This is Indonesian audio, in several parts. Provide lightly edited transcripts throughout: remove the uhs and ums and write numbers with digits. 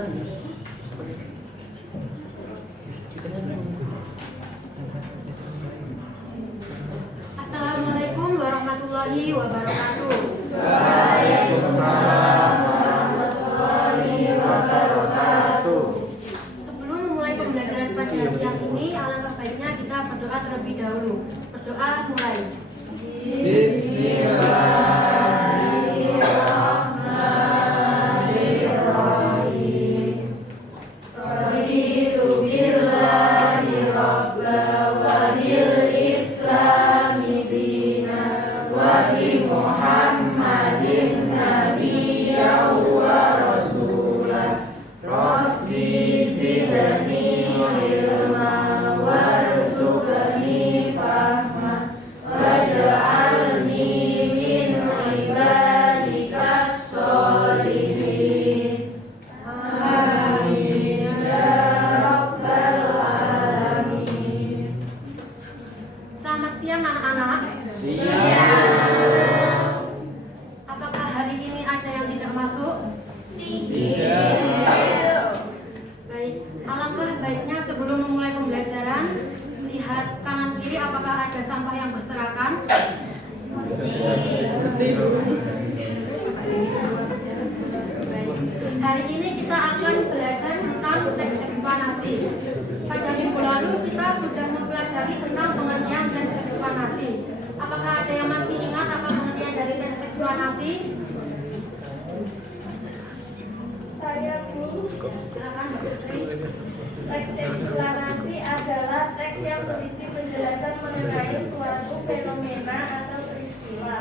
Assalamualaikum warahmatullahi wabarakatuh. Waalaikumsalam warahmatullahi wabarakatuh. Sebelum memulai pembelajaran pada siang ini, alangkah baiknya kita berdoa terlebih dahulu. Berdoa mulai. Bismillahirrahmanirrahim. Raditu billahi rabba wa bil islami dina wa bi Muhammadin nabiyya wa rasulah. Rabbi zidni ilma warzuqni fahma waj'alni min ibadikas sholihin. Amin ya rabbal alamin. Selamat siang anak-anak. Apakah hari ini ada yang tidak masuk? Baik, alangkah baiknya sebelum memulai pembelajaran, lihat kanan kiri apakah ada sampah yang berserakan. Baik, hari ini kita akan belajar tentang teks eksplanasi. Pada minggu lalu kita sudah mempelajari tentang pengertian teks eksplanasi. Apakah ada yang masih ingat apa pengertian dari teks eksplanasi? Saya Bu. Silakan Mbak Putri. Teks eksplanasi adalah teks yang berisi penjelasan mengenai suatu fenomena atau peristiwa,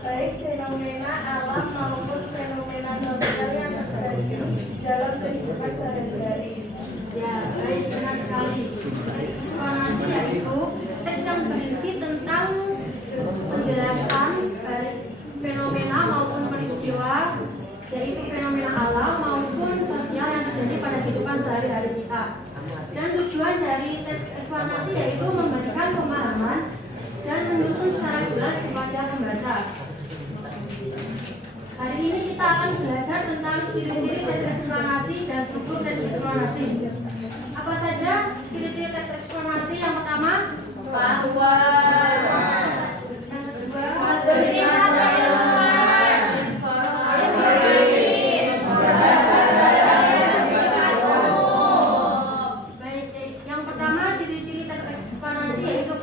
baik fenomena alam maupun fenomena sosial yang terjadi dalam kehidupan sehari-hari. Ya, baik, benar sekali. Teks eksplanasi yaitu teks yang berisi tentang penjelasan baik fenomena maupun peristiwa, yaitu fenomena alam maupun sosial yang terjadi pada kehidupan sehari-hari kita. Dan tujuan dari teks eksplanasi yaitu memberikan pemahaman dan menyusun secara jelas kepada pembaca. Hari ini kita akan belajar tentang ciri-ciri teks eksplanasi dan struktur teks eksplanasi. Apa saja ciri-ciri teks eksplanasi? Yang pertama, faktual. Yang kedua,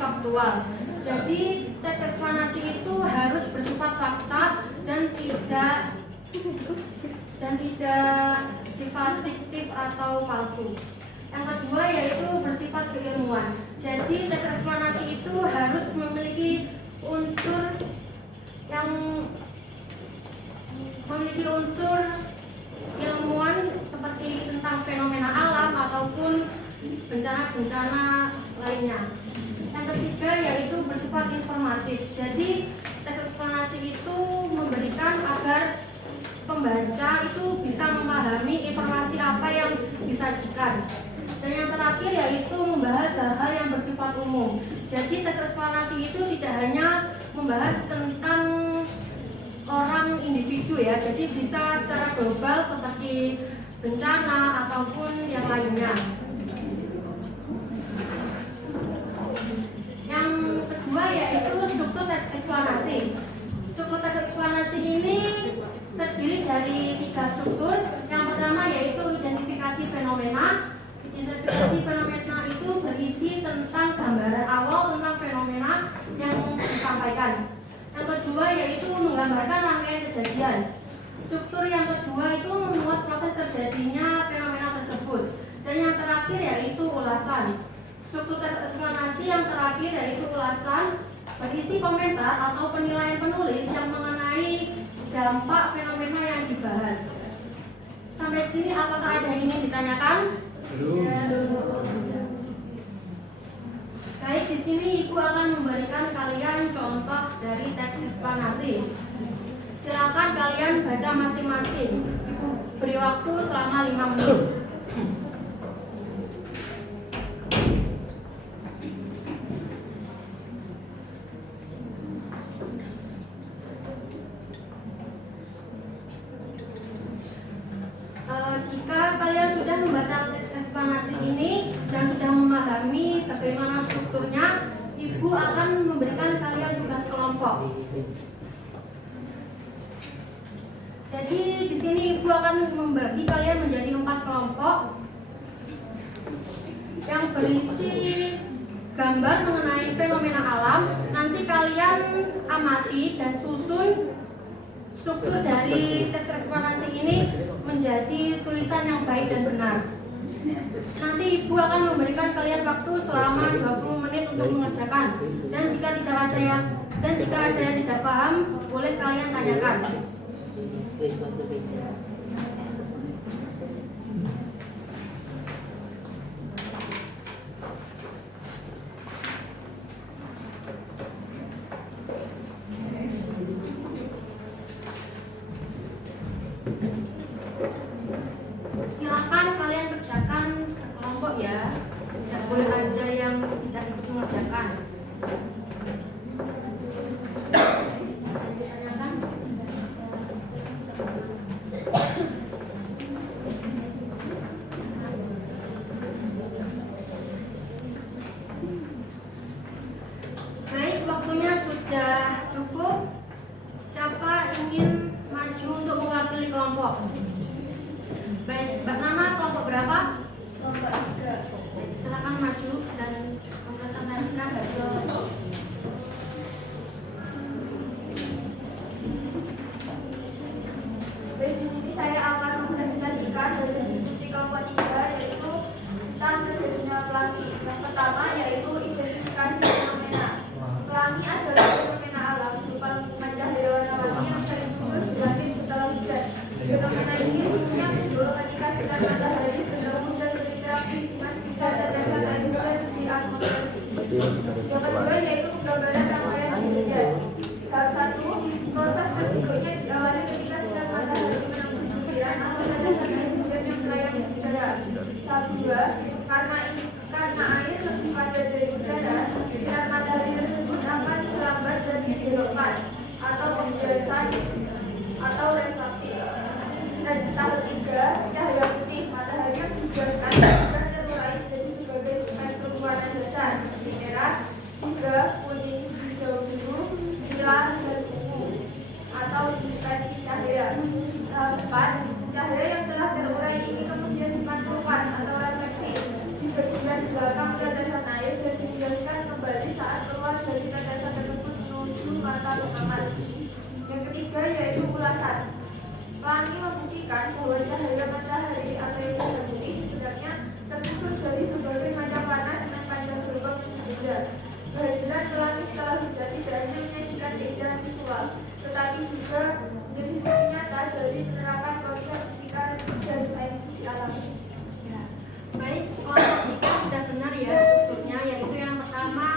faktual. Jadi teks eksplanasi itu harus bersifat fakta dan tidak sifat fiktif atau palsu. Yang kedua yaitu bersifat keilmuan. Jadi teks eksplanasi itu harus memiliki unsur ilmuwan seperti tentang fenomena alam ataupun bencana-bencana lainnya. Yang ketiga yaitu bersifat informatif. Jadi teks eksplanasi itu memberikan agar pembaca itu bisa memahami informasi apa yang disajikan. Dan yang terakhir yaitu membahas hal-hal yang bersifat umum. Jadi teks eksplanasi itu tidak hanya membahas tentang orang individu ya, jadi bisa secara global seperti bencana ataupun yang lainnya. Yang kedua yaitu struktur teks eksplanasi. Struktur teks eksplanasi ini terdiri dari 3 struktur. Yang pertama yaitu identifikasi fenomena. Identifikasi fenomena itu berisi tentang gambaran awal tentang fenomena yang disampaikan. Yang kedua yaitu menggambarkan rangkaian kejadian. Struktur yang kedua itu memuat proses terjadinya fenomena tersebut. Dan yang terakhir yaitu ulasan. Struktur teks eksplanasi yang terakhir yaitu ulasan berisi komentar atau penilaian penulis yang mengenai dampak fenomena yang dibahas. Sampai sini apakah ada yang ingin ditanyakan? Baik, di sini Ibu akan memberikan kalian contoh dari teks eksplanasi. Silakan kalian baca masing-masing. Ibu beri waktu selama 5 menit. Jika kalian strukturnya, Ibu akan memberikan kalian tugas kelompok. Jadi di sini Ibu akan membagi kalian menjadi 4 kelompok yang berisi gambar mengenai fenomena alam. Nanti kalian amati dan susun struktur dari teks eksplorasi ini menjadi tulisan yang baik dan benar. Nanti Ibu akan memberikan kalian waktu selama 20 menit untuk mengerjakan. Dan jika ada yang tidak paham, boleh kalian tanyakan. Silakan kalian kerjakan kelompok ya. Tidak boleh ada yang tidak ikut mengerjakan. Tanyakan. Baik, waktunya sudah cukup. Siapa ingin maju untuk mewakili kelompok? Baik, Mbak Nana, kelompok berapa? Kelompok 3. Baik, silakan maju dan mempresentasikan hasil. Baik, di sini saya akan mempresentasikan hasil diskusi kelompok 3, yaitu tentang terjadinya pelangi. Yang pertama yaitu identifikasi fenomena. Pelangi adalah fenomena alam berupa lingkungan cahaya warna-warni yang sering muncul di langit setelah hujan. Fenomena ini umumnya muncul ketika sinar matahari bertemu dan berinteraksi dengan sisa tetesan air hujan di atmosfer. Yang kedua yaitu penggambaran rangkaian kejadian. Tahap 1, proses terbentuknya diawali ketika sinar matahari menembus butiran atau tetesan air hujan yang melayang di udara. Tahap 2, karena air lebih padat dari udara, sinar matahari tersebut akan terlambat dan dibelokkan atau pembiasan atau refraksi. Dan tahap 3, cahaya putih matahari yang dibiaskan dan terurai menjadi berbagai spektrum warna dasar, merah, hijau, kuning, hijau biru, merah, dan ungu atau dispersi cahaya. Tahap 4, cahaya yang telah terurai ini kemudian dipantulkan atau refleksi di bagian belakang tetesan air dan dibiaskan kembali saat keluar dari tetesan tersebut menuju mata pengamat. Yang ketiga yaitu ulasan. Pelangi membuktikan bahwa cahaya matahari atau yang cahaya putih sebenarnya tersusun dari berbagai macam warna dengan panjang gelombang yang berbeda. Kehadiran pelangi setelah hujan tidak hanya menyajikan keindahan visual, tetapi juga menjadi bukti nyata dari penerapan proses fisika dan sains di alam. Ya. Baik, kelompok 3 sudah benar ya strukturnya, yaitu yang pertama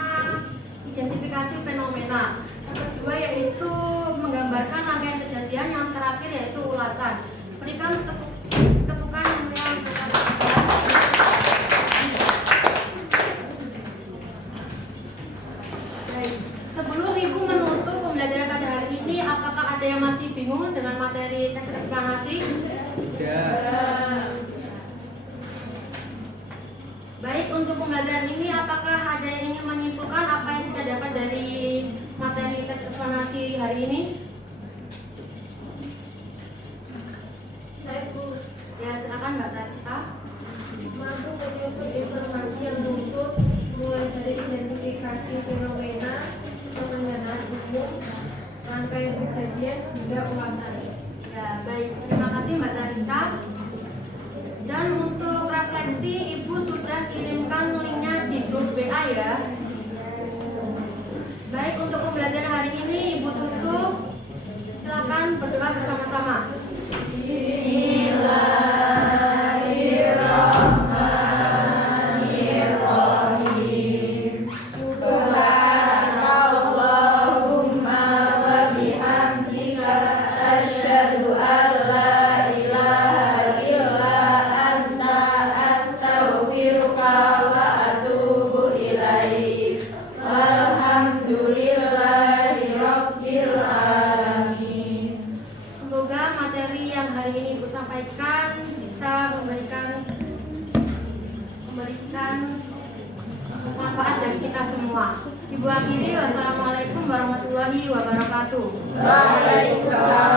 identifikasi fenomena, yang kedua yaitu menggambarkan rangkaian kejadian, yang terakhir yaitu ulasan. Berikan tepukan yang Baik, sebelum Ibu menutup pembelajaran pada hari ini, apakah ada yang masih bingung dengan materi teks eksplanasi? Baik, untuk pembelajaran ini apakah ada yang ingin menyimpulkan apa yang kita dapat dari materi teks eksplanasi hari ini? Saya Ya, silakan Mbak Tarisa. mampu menyusun informasi yang muncul mulai dari identifikasi fenomena, pengenaan umum, rangkaian kejadian hingga ulasan. Ya, baik. Terima kasih Mbak Tarisa. Dan untuk refleksi, Ibu sudah kirimkan linknya di grup WA ya. Baik, untuk pembelajaran hari ini Ibu tutup. Silakan berdoa bersama-sama. Semoga materi kita semua. Ibu akhiri, wassalamualaikum warahmatullahi wabarakatuh. Waalaikumsalam